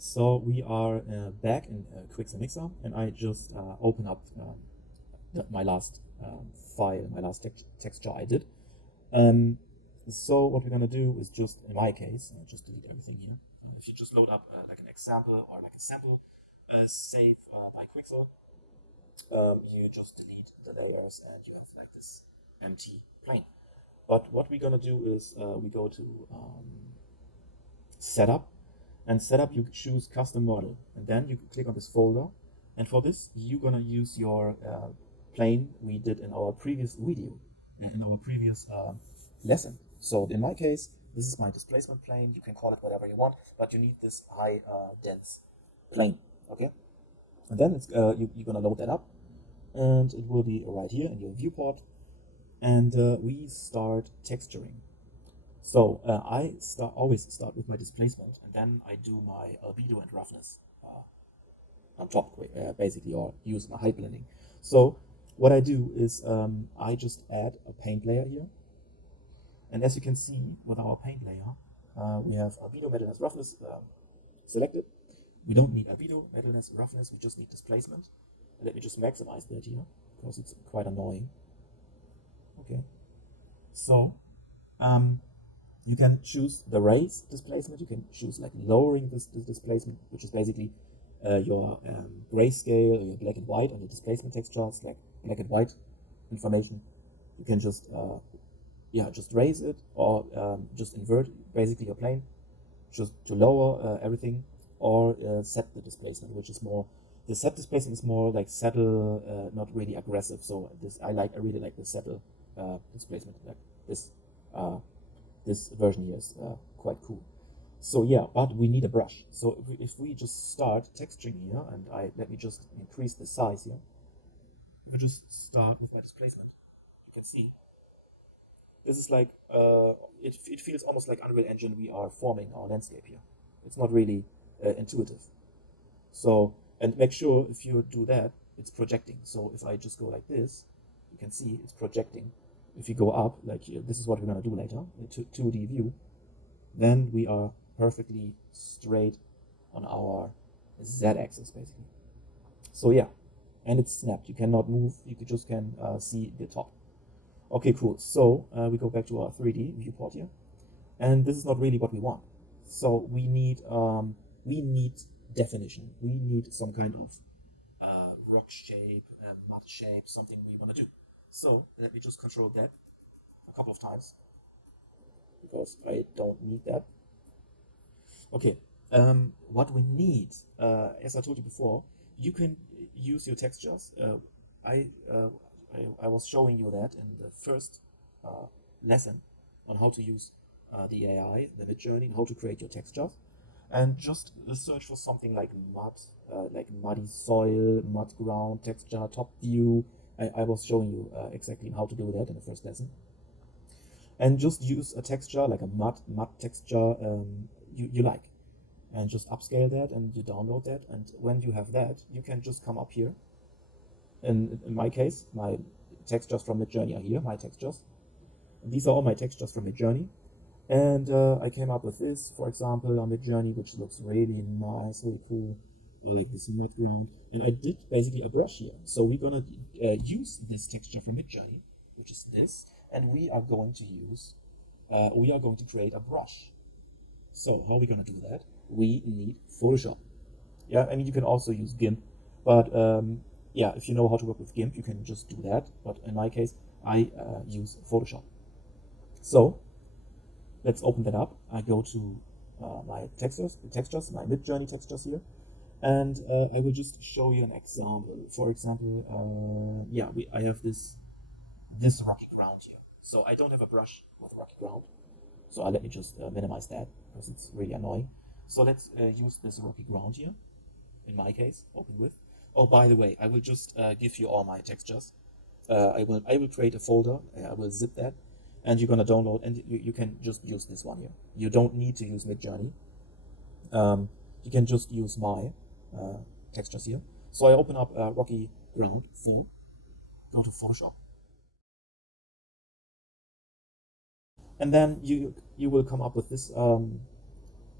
So we are back in Quixel Mixer, and I just open up my last file, my last texture I did. Um, so what we're gonna do is just, in my case, just delete everything here. If you just load up like an example or like a sample save by Quixel, you just delete the layers and you have like this empty plane. But what we're gonna do is we go to setup, and setup you choose custom model, and then you click on this folder, and for this you're gonna use your plane we did in our previous video, in our previous lesson. So in my case, this is my displacement plane. You can call it whatever you want, but you need this high dense plane. Okay, and then it's you're gonna load that up, and it will be right here in your viewport, and we start texturing. So I always start with my displacement, and then I do my albedo and roughness on top, basically, or use my height blending. So what I do is I just add a paint layer here, and as you can see with our paint layer, we have albedo, metalness, roughness selected. We don't need albedo, metalness, roughness. We just need displacement. And let me just maximize that here because it's quite annoying. Okay, so you can choose the raise displacement. You can choose like lowering this displacement, which is basically your grayscale or your black and white on the displacement textures, like black and white information. You can just just raise it, or just invert basically your plane, just to lower everything, or set the displacement, which is more. The set displacement is more like settle, not really aggressive. So I really like the settle displacement, like this. This version here is quite cool. So yeah, but we need a brush. So if we just start texturing here, and let me just increase the size here. If I just start with my displacement, you can see this is like it feels almost like Unreal Engine. We are forming our landscape here. It's not really intuitive. So, and make sure if you do that, it's projecting. So if I just go like this, you can see it's projecting. If you go up, like here, this is what we're going to do later, the 2D view, then we are perfectly straight on our Z-axis, basically. So yeah, and it's snapped. You cannot move. You just can see the top. Okay, cool. So we go back to our 3D viewport here, and this is not really what we want. So we need definition. We need some kind of rock shape, mud shape, something we want to do. So let me just control that a couple of times because I don't need that. Okay, what we need, as I told you before, you can use your textures. I was showing you that in the first lesson on how to use the AI, the Midjourney, and how to create your textures. And just search for something like mud, like muddy soil, mud ground texture, top view. I was showing you exactly how to do that in the first lesson. And just use a texture like a mud texture you like, and just upscale that, and you download that. And when you have that, you can just come up here. In my case, my textures from Midjourney are here. My textures. And these are all my textures from Midjourney. And I came up with this, for example, on Midjourney, which looks really nice, really cool. Like this mud ground, and I did basically a brush here. So we're gonna use this texture from Midjourney, which is this, and we are going to create a brush. So how are we gonna do that? We need Photoshop. Yeah, I mean you can also use GIMP, but yeah, if you know how to work with GIMP, you can just do that. But in my case, I use Photoshop. So let's open that up. I go to my textures, my Midjourney textures here. And I will just show you an example. For example, I have this rocky ground here. So I don't have a brush with rocky ground. So let me just minimize that because it's really annoying. So let's use this rocky ground here. In my case, open with. Oh, by the way, I will just give you all my textures. I will create a folder. I will zip that, and you're gonna download, and you can just use this one here. You don't need to use Midjourney. You can just use my textures here. So I open up rocky ground 4, go to Photoshop, and then you will come up with this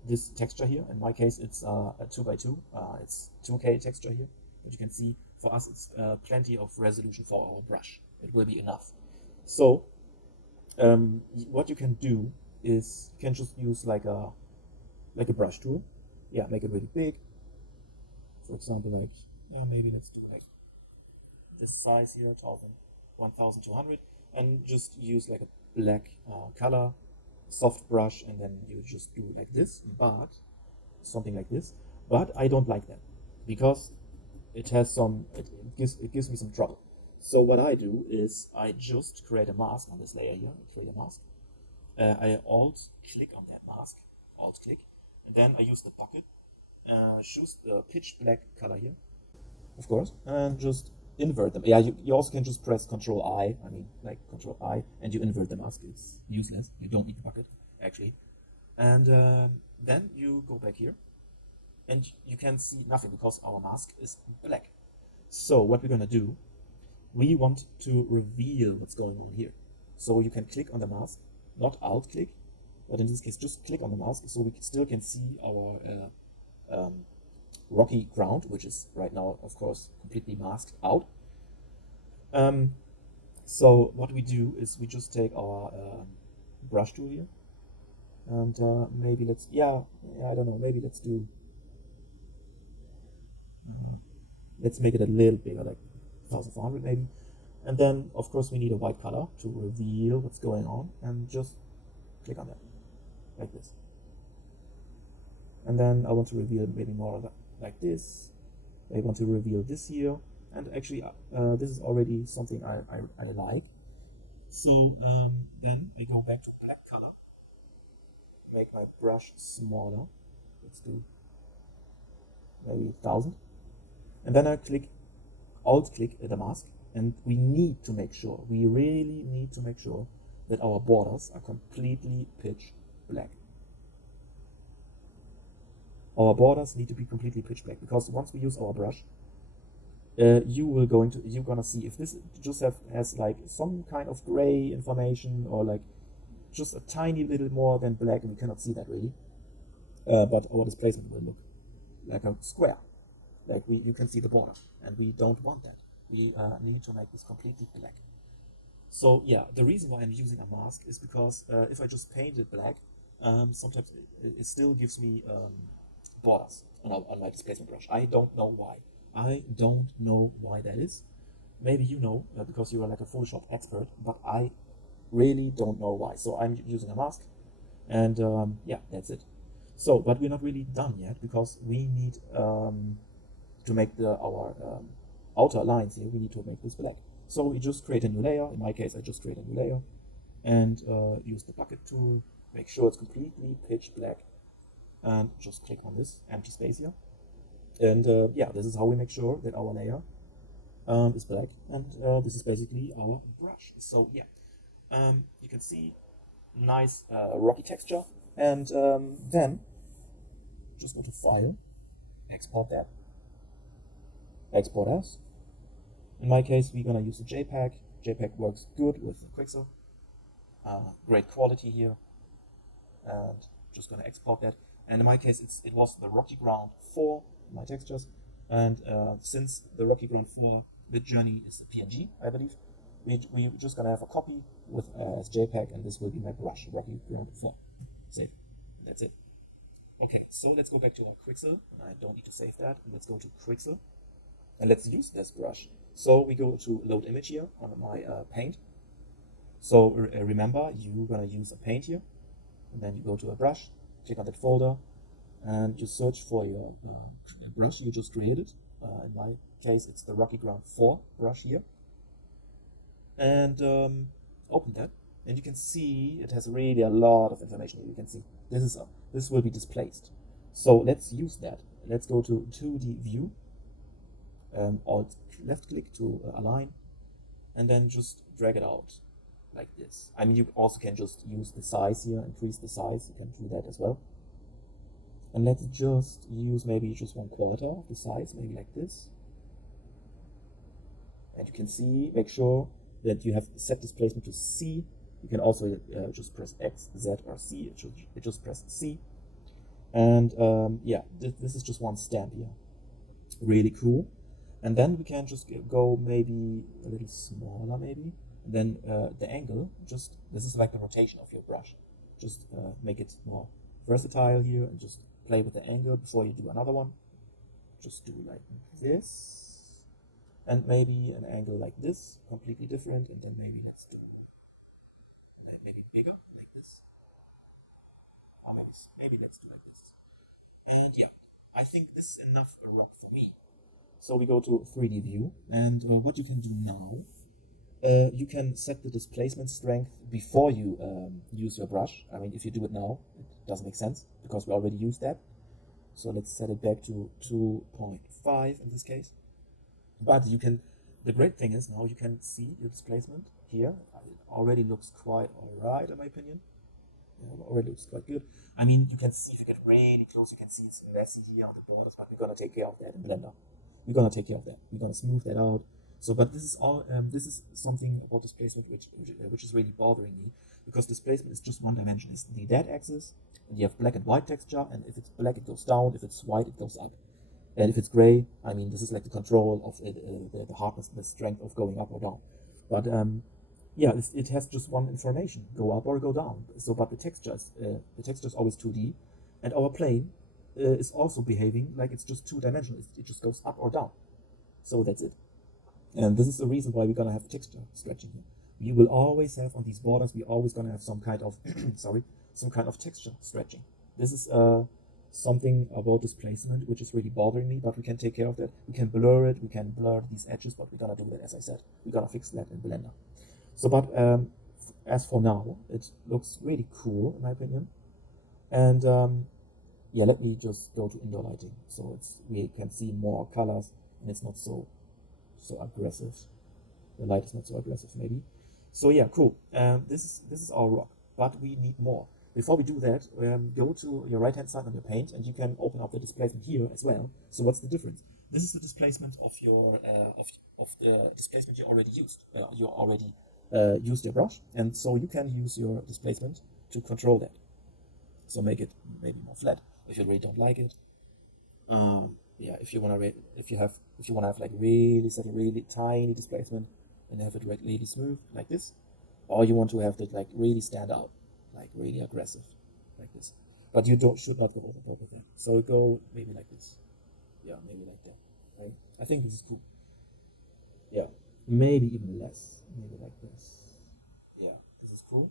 this texture here. In my case, it's a 2x2. It's 2K texture here. But you can see for us, it's plenty of resolution for our brush. It will be enough. So what you can do is you can just use like a brush tool. Yeah, make it really big. For example, like maybe let's do like this size here, 1200, and just use like a black color, soft brush, and then you just do like this, but something like this. But I don't like that because it has some, it gives me some trouble. So what I do is I just create a mask on this layer here. Create a mask. I alt click on that mask, alt click, and then I use the bucket, choose the pitch black color here, of course, and just invert them. Yeah, you also can just press Control I, Control I, and you invert the mask. It's useless. You don't need the bucket, actually. And then you go back here, and you can see nothing because our mask is black. So what we're gonna do, we want to reveal what's going on here. So you can click on the mask, not Alt click, but in this case just click on the mask, so we still can see our rocky ground, which is right now, of course, completely masked out. So what we do is we just take our brush tool here, and maybe let's, I don't know, maybe let's do, let's make it a little bigger, like 1400 maybe. And then, of course, we need a white color to reveal what's going on, and just click on that, like this. And then I want to reveal maybe more like this. I want to reveal this here, and actually this is already something I like. So then I go back to black color, make my brush smaller. Let's do maybe 1000, and then I click Alt click the mask, and we need to make sure, we really need to make sure that our borders are completely pitch black. Our borders need to be completely pitch black, because once we use our brush, you're gonna see if this just has like some kind of gray information, or like just a tiny little more than black, and we cannot see that really. But our displacement will look like a square, like you can see the border, and we don't want that. We need to make this completely black. So yeah, the reason why I'm using a mask is because if I just paint it black, sometimes it still gives me borders on my displacement brush. I don't know why. I don't know why that is. Maybe you know, because you are like a Photoshop expert, but I really don't know why. So I'm using a mask, and yeah, that's it. So, but we're not really done yet, because we need to make our outer lines here, we need to make this black. So we just create a new layer. In my case, I just create a new layer, and use the bucket tool, make sure it's completely pitch black, and just click on this empty space here. And yeah, this is how we make sure that our layer is black, and this is basically our brush. So yeah, you can see nice rocky texture, and then just go to File, export that, export as. In my case, we're gonna use the JPEG. JPEG works good with the Quixel. Great quality here, and just gonna export that. And in my case, it was the Rocky Ground 4, my textures, and since the Rocky Ground 4 Midjourney is a PNG, I believe, we're just gonna have a copy with as JPEG, and this will be my brush, Rocky Ground 4. Save. That's it. Okay, so let's go back to our Quixel. I don't need to save that. Let's go to Quixel, and let's use this brush. So we go to Load Image here on my Paint. So remember, you're gonna use a Paint here, and then you go to a brush, click on that folder, and you search for your brush you just created. In my case, it's the Rocky Ground 4 brush here, and open that, and you can see it has really a lot of information here. You can see this will be displaced. So let's use that. Let's go to 2D view, Alt left click to align, and then just drag it out like this. I mean, you also can just use the size here, increase the size. You can do that as well. And let's just use maybe just 1/4 of the size, maybe like this. And you can see, make sure that you have set displacement to C. You can also just press X, Z, or C. It just press C. And yeah, this is just one stamp here. Really cool. And then we can just go maybe a little smaller, maybe. And then the angle, just this is like the rotation of your brush. Just make it more versatile here and just play with the angle before you do another one. Just do like this, and maybe an angle like this, completely different. And then maybe let's do maybe bigger, like this. Or maybe let's do like this. And yeah, I think this is enough rock for me. So we go to 3D view, and what you can do now, you can set the displacement strength before you use your brush. I mean, if you do it now, it doesn't make sense because we already used that. So let's set it back to 2.5 in this case. But you can, the great thing is now you can see your displacement here. It already looks quite alright in my opinion. Yeah, it already looks quite good. I mean, you can see if you get really close, you can see it's messy here on the borders, but we're gonna take care of that in Blender. We're gonna take care of that. We're gonna smooth that out. So, but this is all. This is something about displacement which is really bothering me, because displacement is just one dimension. It's the dead axis, and you have black and white texture. And if it's black, it goes down. If it's white, it goes up. And if it's gray, I mean, this is like the control of it, the hardness, the strength of going up or down. But yeah, it has just one information: go up or go down. So, but the texture is always 2D, and our plane is also behaving like it's just two-dimensional. It just goes up or down. So that's it. And this is the reason why we're gonna have texture stretching here. We will always have on these borders, we're always gonna have some kind of some kind of texture stretching. This is something about displacement which is really bothering me, but we can take care of that. We can blur it, we can blur these edges, but we're gonna do that, as I said. We're gonna fix that in Blender. So, but as for now, it looks really cool in my opinion. And yeah, let me just go to indoor lighting, so we can see more colors and it's not so aggressive. The light is not so aggressive, maybe. So yeah, cool. This is our rock, but we need more. Before we do that, go to your right hand side on your paint, and you can open up the displacement here as well. So what's the difference? This is the displacement of your of the displacement you already used. You already used your brush, and so you can use your displacement to control that. So make it maybe more flat if you really don't like it. Yeah, if you wanna have like really set a really tiny displacement and have it really smooth like this, or you want to have it like really stand out, like really aggressive, like this. But you should not go over top of that. So go maybe like this. Yeah, maybe like that. Right? I think this is cool. Yeah, maybe even less. Maybe like this. Yeah, this is cool.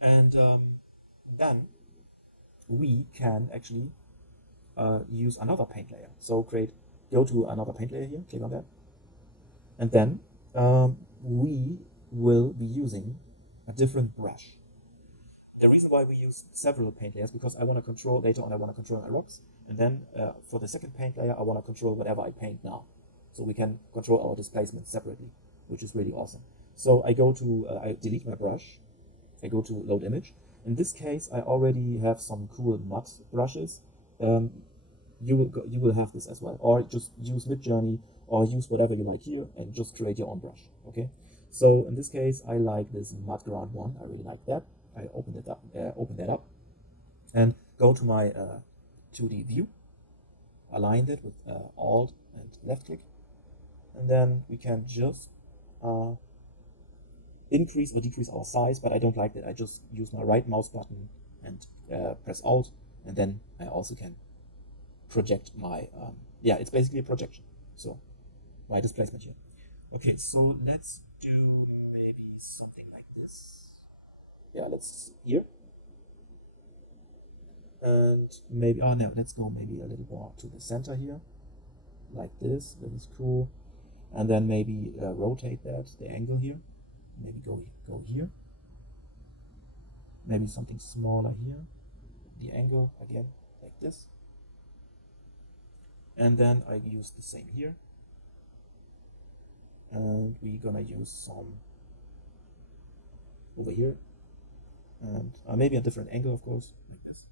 And then we can actually use another paint layer. So go to another paint layer here, click on that, and then we will be using a different brush. The reason why we use several paint layers, because I want to control later on, I want to control my rocks, and then for the second paint layer, I want to control whatever I paint now. So we can control our displacement separately, which is really awesome. So I go to, I delete my brush, I go to load image. In this case, I already have some cool mud brushes. You will have this as well, or just use Midjourney, or use whatever you like here and just create your own brush. Okay, so in this case I like this mud ground one. I really like that. I open that up and go to my 2D view, align that with alt and left click, and then we can just increase or decrease our size. But I don't like that. I just use my right mouse button and press alt, and then I also can project my yeah, it's basically a projection, so my displacement here. Okay, so let's do maybe something like this. Yeah, let's here, and maybe no, let's go maybe a little more to the center here, like this. That is cool. And then maybe rotate that, the angle here, maybe go here, maybe something smaller here, the angle again like this. And then I use the same here, and we're gonna use some over here, and maybe a different angle, of course, like this,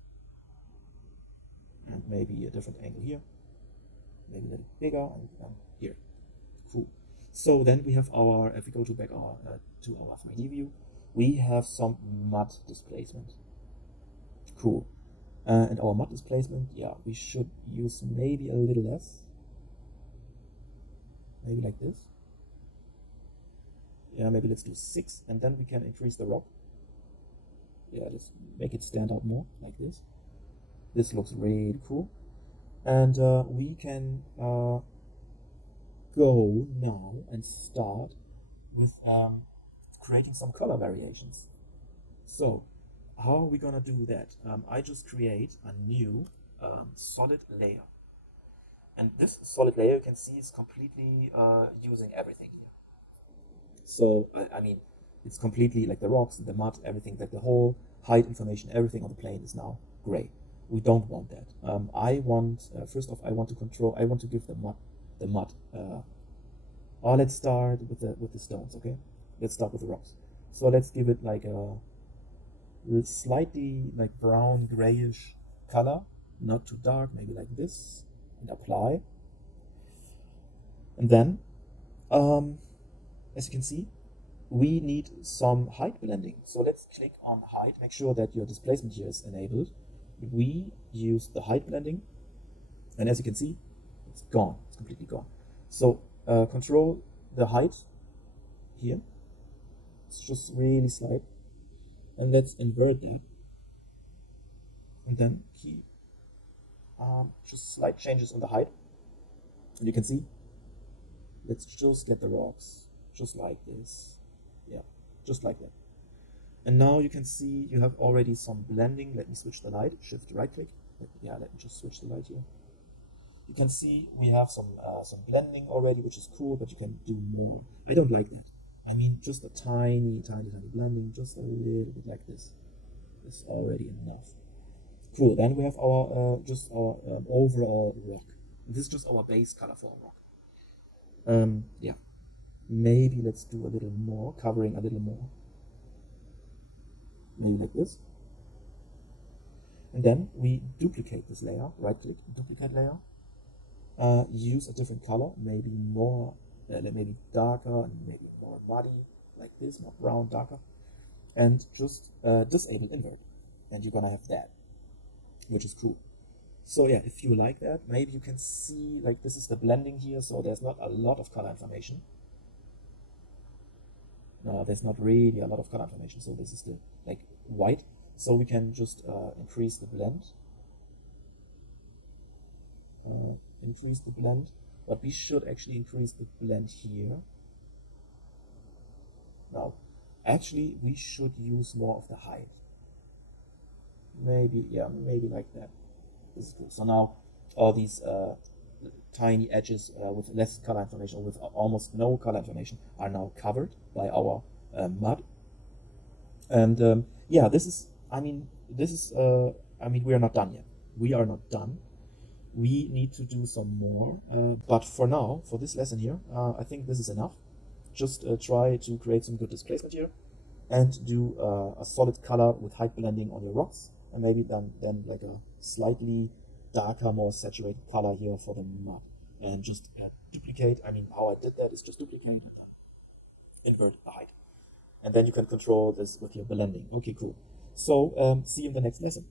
and maybe a different angle here, maybe a little bigger, and here. Cool. So then we have our, if we go to back to our 3D view, we have some mud displacement. Cool. And our mud displacement, yeah, we should use maybe a little less. Maybe like this. Yeah, maybe let's do 6, and then we can increase the rock. Yeah, let's make it stand out more, like this. This looks really cool. And we can go now and start with creating some color variations. So, how are we gonna do that? I just create a new solid layer. And this solid layer, you can see, is completely using everything here. So, I mean, it's completely like the rocks, the mud, everything, like the whole height information, everything on the plane is now gray. We don't want that. I want, first off, I want to give the mud. Let's start with the stones, okay? Let's start with the rocks. So let's give it like a slightly like brown grayish color, not too dark, maybe like this, and apply. And then, as you can see, we need some height blending. So let's click on height, make sure that your displacement here is enabled. We use the height blending, and as you can see, it's gone, it's completely gone. So control the height here. It's just really slight, and let's invert that, and then keep just slight changes on the height, and you can see, let's just get the rocks just like this. Yeah, just like that. And now you can see you have already some blending. Let me switch the light, shift right click. Yeah, let me just switch the light here. You can see we have some blending already, which is cool, but you can do more. I don't like that. I mean, just a tiny blending, just a little bit like this is already enough. Cool. Then we have our just our overall rock. This is just our base color for our rock. Yeah. Maybe let's do a little more, covering a little more. Maybe like this. And then we duplicate this layer, right click, duplicate layer. Use a different color, maybe more, maybe darker, and maybe more muddy, like this, more brown, darker. And just disable invert. And you're gonna have that, which is cool. So yeah, if you like that, maybe you can see, like this is the blending here, so there's not a lot of color information. No, there's not really a lot of color information, so this is the like white. So we can just increase the blend. But we should actually increase the blend here. Now, actually, we should use more of the height. Maybe, yeah, maybe like that. This is good. So now all these tiny edges with less color information, or with almost no color information, are now covered by our mud. And yeah, this is, I mean, we are not done yet. We are not done. We need to do some more. But for now, for this lesson here, I think this is enough. Just try to create some good displacement here, and do a solid color with height blending on your rocks, and maybe then like a slightly darker, more saturated color here for the mud. And just duplicate. I mean, how I did that is just duplicate and then invert the height. And then you can control this with your blending. Okay, cool. So see you in the next lesson.